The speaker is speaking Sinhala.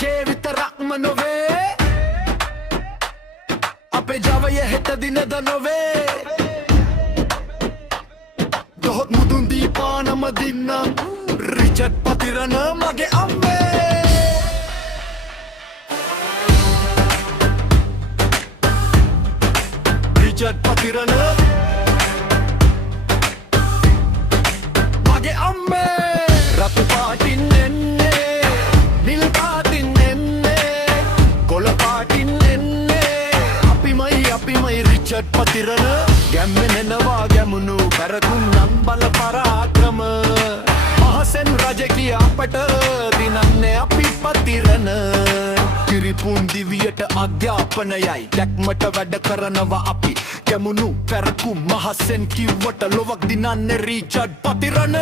මගේ විතරක්ම නොවේ අපේ ජවය හෙට දිනද නොවේ දොහොත් මුදුන් දීපානම දින්න රිචඩ් පතිරණ මගේ අම්මේ රිචඩ් පතිරණ මගේ අම්මේ රතු පාටින් එන්නේ නිල් පාටින් එන්නේ කොළ පාටින් එන්නේ අපිමයි රිචඩ් පතිරණ ගැම්මෙනෙනවා ගැමුණු පැරකුම් නම් බල පරාක්‍රම මහසෙන් රජකිය අපට දිනන්නේ අපි පතිරණ කිරිපුන් දිවියට අධ්‍යාපනයයි දැක්මට වැඩ කරනවා අපි ගැමුණු පැරකුම් මහසෙන් කිව්වට ලොවක් දිනන්නේ රිචඩ් පතිරණ